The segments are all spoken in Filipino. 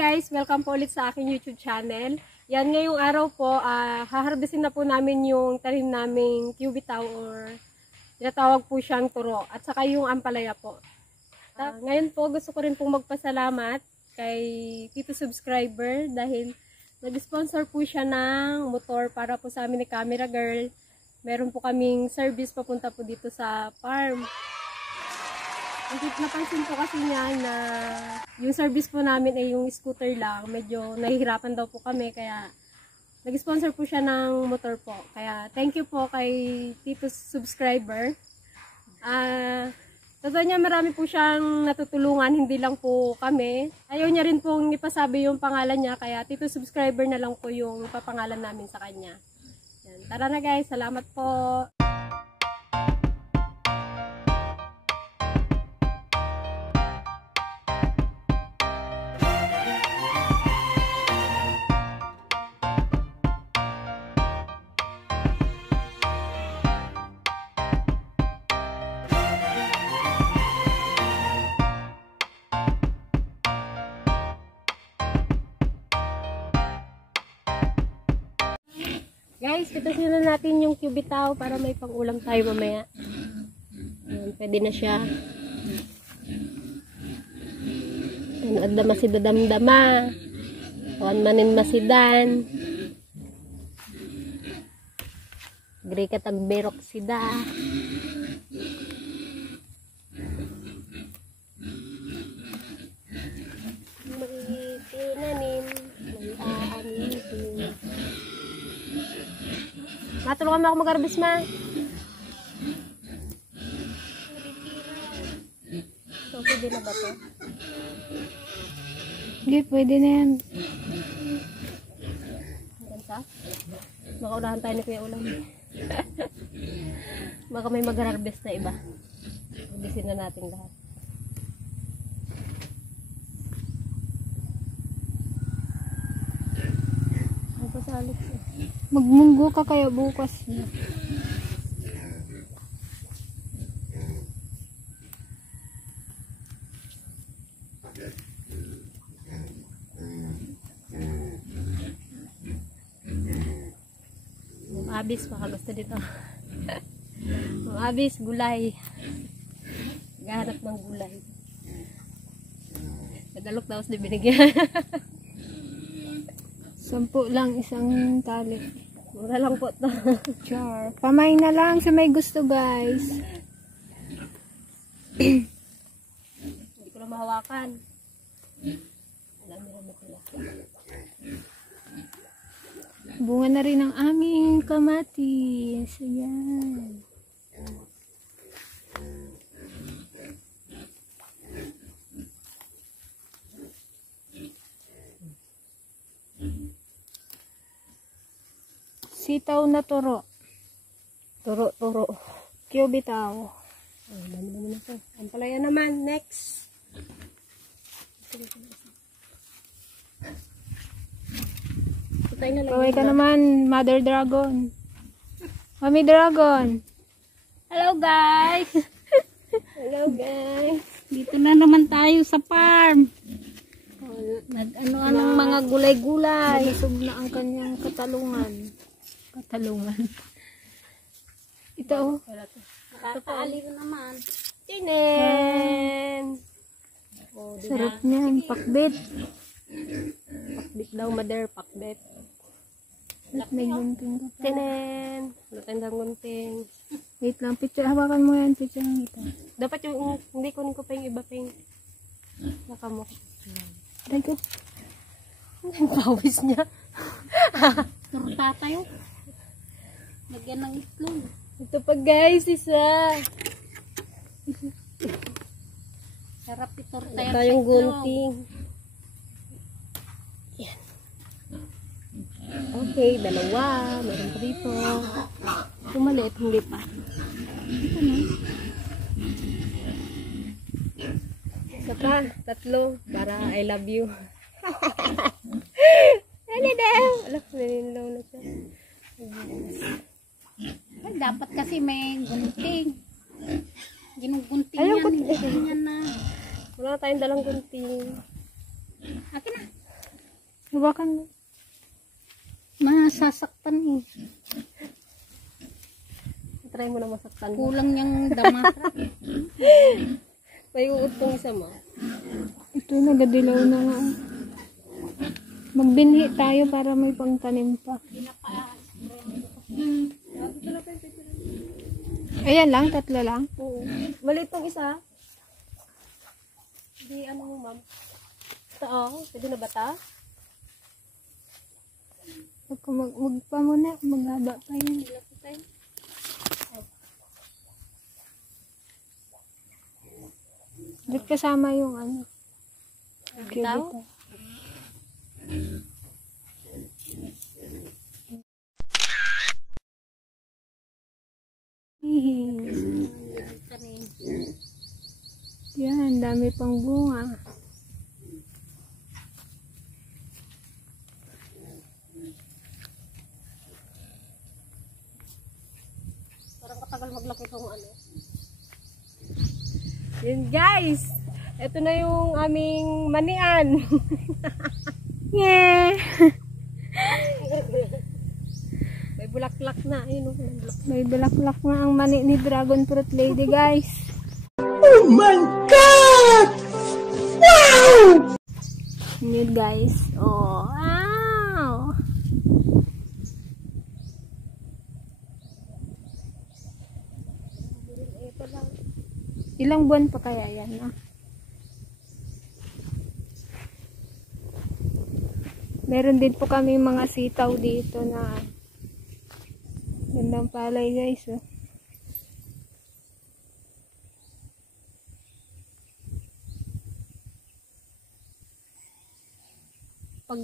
guys, welcome po ulit sa aking YouTube channel. Yan, ngayong araw po, haharvestin na po namin yung tanim naming cubitaw or tinatawag po siyang turo. At saka yung ampalaya po. Ngayon po, gusto ko rin pong magpasalamat kay Tito Subscriber dahil nag-sponsor po siya ng motor para po sa amin ni Camera Girl. Meron po kaming service papunta po dito sa farm. Napansin po kasi niya na yung service po namin ay yung scooter lang. Medyo nahihirapan daw po kami kaya nag-sponsor po siya ng motor po. Kaya thank you po kay Tito Subscriber. Totoo niya marami po siyang natutulungan, hindi lang po kami. Ayaw niya rin pong ipasabi yung pangalan niya kaya Tito Subscriber na lang po yung papangalan namin sa kanya. Yan. Tara na guys, salamat po! Guys, pitasin na natin yung cubitaw para may pang-ulam tayo mamaya. Ayan, pwede na siya. Adda masidadamdama. Wan manin masidan. Gri katag berok sida. May tinanim. May aanin. Matulungan mo ako mag-arbis, ma. So, pwede na ba ito? Hindi, pwede na yan. Ganda? Baka unahan tayo ni Kuya Ulam. Baka may mag-harvest na iba. Harvestin na natin lahat. Ano pa sa Alex eh? Magmunggo ka kaya bukas. Abis, baka gusto dito. Abis, gulay. Gahanap ng gulay. Nagalok daw sa binigyan. 10 lang isang tali. Mura lang po ito. Char. Pamay na lang sa may gusto, guys. Hindi ko na mahawakan. Alam mo na pala. Bunga na rin ang aming kamatis. Ayan. Sitaw na turo. Turo. Cubitaw. Oh, dami naman ito. Ampalaya naman. Next. Kaway ka naman, Mother Dragon. Mami Dragon. Hello guys. Hello guys. Dito na naman tayo sa farm. Nag-ano-anong mga gulay-gulay. Nabusog na ang kanyang katalungan. Ito oh. Nakakaaliw naman. Tinen! Oh, Sarap niyan. Pakbet. Pakbit daw, mother. Pakbit. At may gunting ka pa. Tinen! Latandang gunting. Wait lang. Picture. Hawakan mo yan. Picture ng ito. Dapat yung, hindi kunin ko pa yung iba pa yung nakamuk. Thank you. Ang pawis niya. Turta tayo. Lagyan ng itlog. Ito pa guys, isa. Sarap ito. Ito yung gunting. Yan. Okay, dalawa. Meron pa dito. Ito maliit, hindi pa. Ito na. Isa pa, 3. Para I love you. Ano daw? Alam, naninilaw na siya. Ay, dapat kasi may gunting. Ginugunting Ayaw yan. ko. Ganyan na. Wala tayong dalang gunting. Akin na. Hawakan mo. Masasaktan eh. Try mo na masaktan. Kulang yung damatra. May uutong isa mo. Ito nagadilaw na nga. Magbinhi tayo para may pangtanim pa. Ayan lang, 3 lang. Oo. Maliit tong isa. Hindi ano mo, ma'am. Ito, oh. Pwede na ba ta? Wag pa muna, maghaba pa yan. Ba't kasama yung ano? Bitaw? Yan, dami pang bunga. Parang katagal maglaki itong ano. Yun guys! Ito na yung aming manian. Yeah! May bulaklak na. Ayun, may bulaklak. May bulaklak na ang mani ni Dragon Fruit Lady, guys. Oh my God! Wow! Yun, guys. Oh, wow! Ilang buwan pa kaya yan, ah? Meron din po kami mga sitaw dito na gandang palay, guys, oh. Pag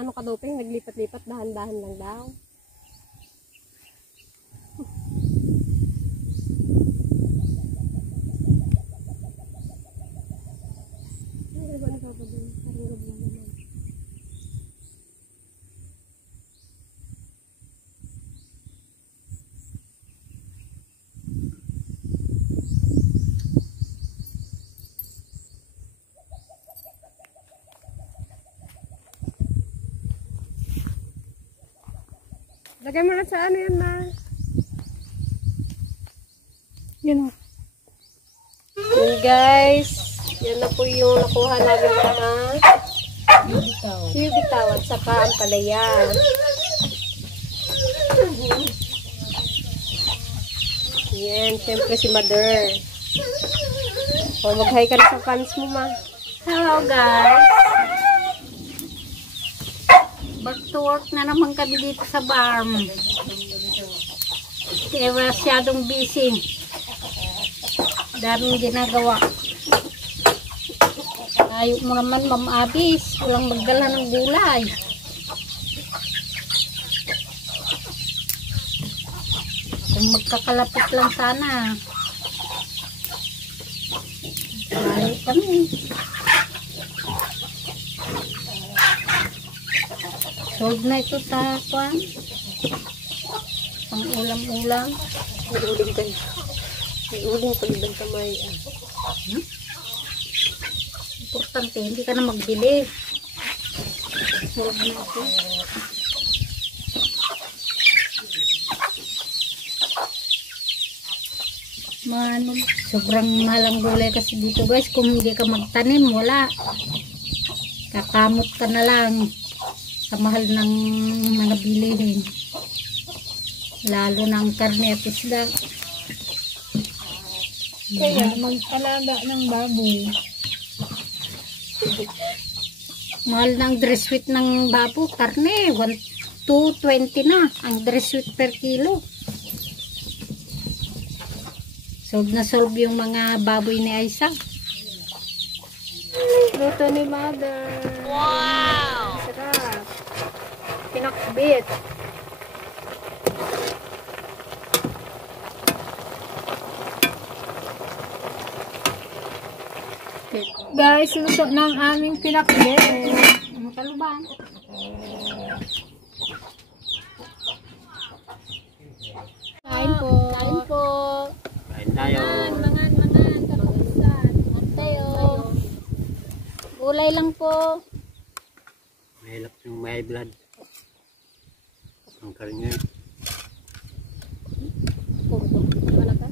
ano ka daw, naglipat-lipat, dahan-dahan lang daw. Lagay mo na sa ano yan na. Yun, oh. Yun guys. Yan na po yung nakuha namin na bitaw at saka ang palaya. Yan, syempre si Mother. O, mag-hi ka na sa fans mo, ma. Hello guys. Back to work na naman kami dito sa farm. Kaya masyadong busy. Daming ginagawa. Ayaw mo naman, Ma'am Abis. Walang magdala ng gulay. Kung magkakalapit lang sana. Ayaw kami. Solve na ito sa kwan. Pang ulam-ulam. May uling kayo. May uling pag-ibang kamay. Importante, hindi ka na magbili. Solve na ito. Sobrang mahal ang gulay kasi dito guys. Kung hindi ka magtanim, wala. Kakamot ka na lang sa mahal ng mga bilihin, lalo na ang karne at isda. Kaya, mag-alaga ng baboy. Mahal na ang dress weight ng babo, karne, 220 na ang dress weight per kilo. Solve na solve yung mga baboy ni Aisa. Luto ni Mother. Wow! Sarap. Pinakbit. Guys, luto ng aming pinakbit. Ano kalubang? Kain po. Kain po. Kain tayo. Mangan, kapusan. Mangan tayo. Gulay lang po. May Mahilap yung may blood. Ang karingay. Wala ka?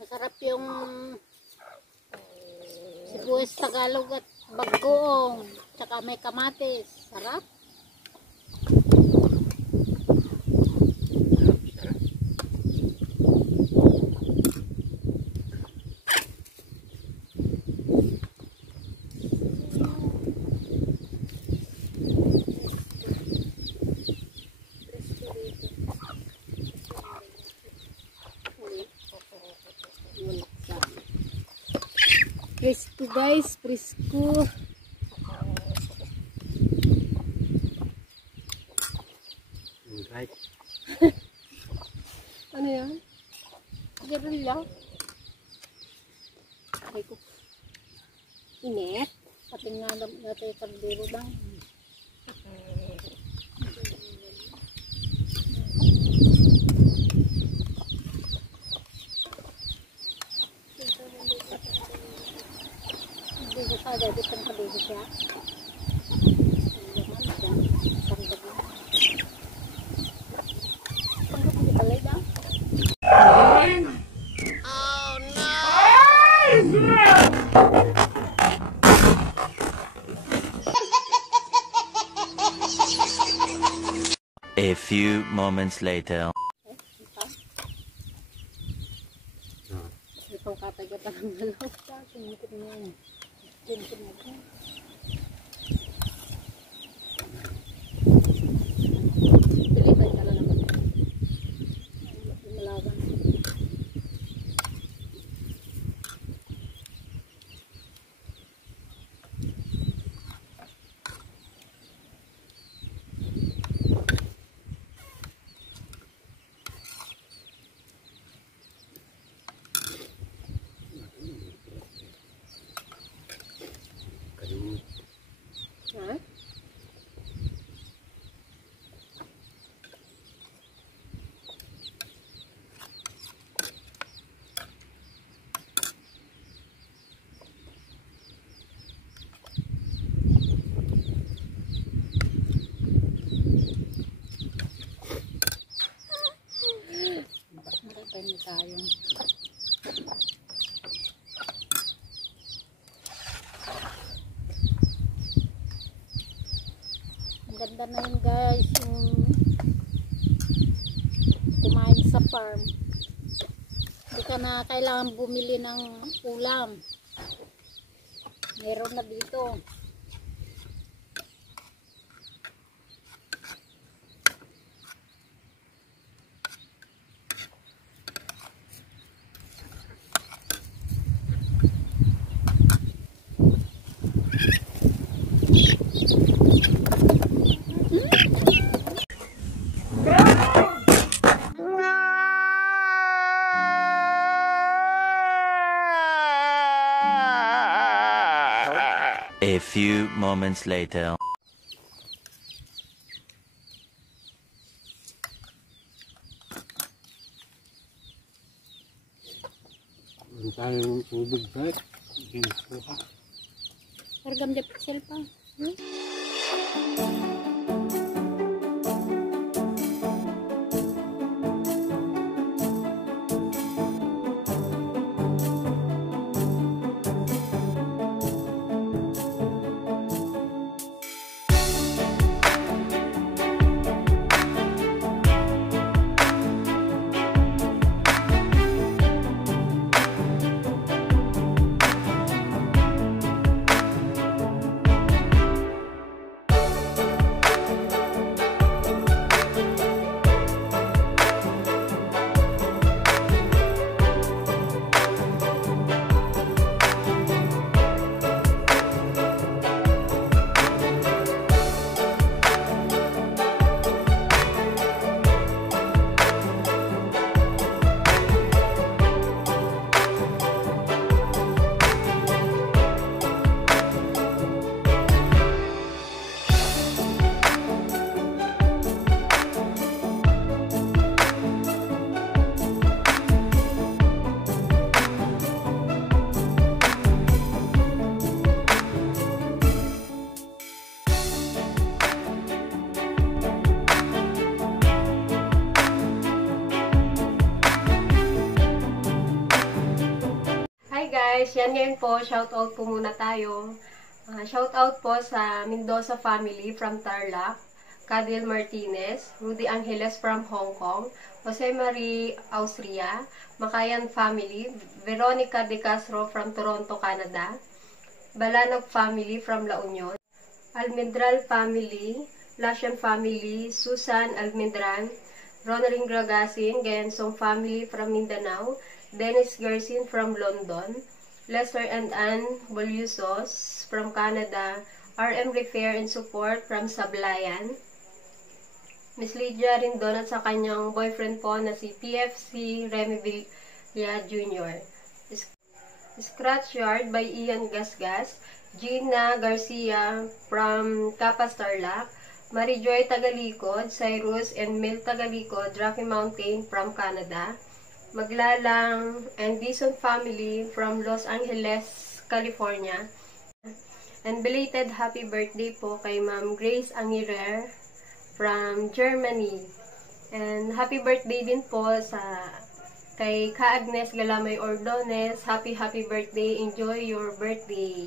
Masarap yung sibuyas Tagalog at bagoong. Tsaka may kamatis. Sarap. Presko guys, presko. Right. Ano yan? Gerilya? Ay ko. Init. Pating nga natin yung kaldero bang. Hindi ko sa agad itong kaldero siya. A few moments later. May pangkatay ka ng dalaw. Sumikot mo yan. Sumikot mo yan. Pilitan ka na naman. Malaban. Ha? Marapay mo tayo. Ang ganda na yun guys, yung kumain sa farm. Hindi ka na kailangan bumili ng ulam. Meron na dito. A few moments later. Ang tayong tubig break. Ginukuha. Sargam dyan piksel pa. guys, yan ngayon po, shoutout po muna tayo. Shoutout po sa Mendoza family from Tarlac, Cadil Martinez, Rudy Angeles from Hong Kong, Jose Marie Austria, Makayan family, Veronica De Castro from Toronto, Canada, Balanog family from La Union, Almendral family, Lasian family, Susan Almendran, Ronaring Gragasin, Gensong family from Mindanao, Dennis Gersin from London, Lester and Ann Bolusos from Canada, RM Repair and Support from Sablayan, Miss Lydia Rindon at sa kanyang boyfriend po na si PFC Remy Villa Jr. Scratch Yard by Ian Gasgas, Gina Garcia from Capas Tarlac, Marijoy Tagalikod, Cyrus and Mel Tagalikod, Rocky Mountain from Canada, Maglalang and Dison family from Los Angeles, California, and belated happy birthday po kay Ma'am Grace Angirer from Germany. And happy birthday din po kay Ka Agnes Galamay Ordones. Happy birthday. Enjoy your birthday.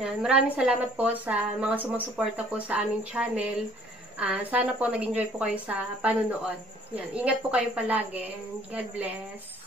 Yan, maraming salamat po sa mga sumusuporta po sa aming channel. Sana po nag-enjoy po kayo sa panonood. Yan, ingat po kayo palagi and God bless.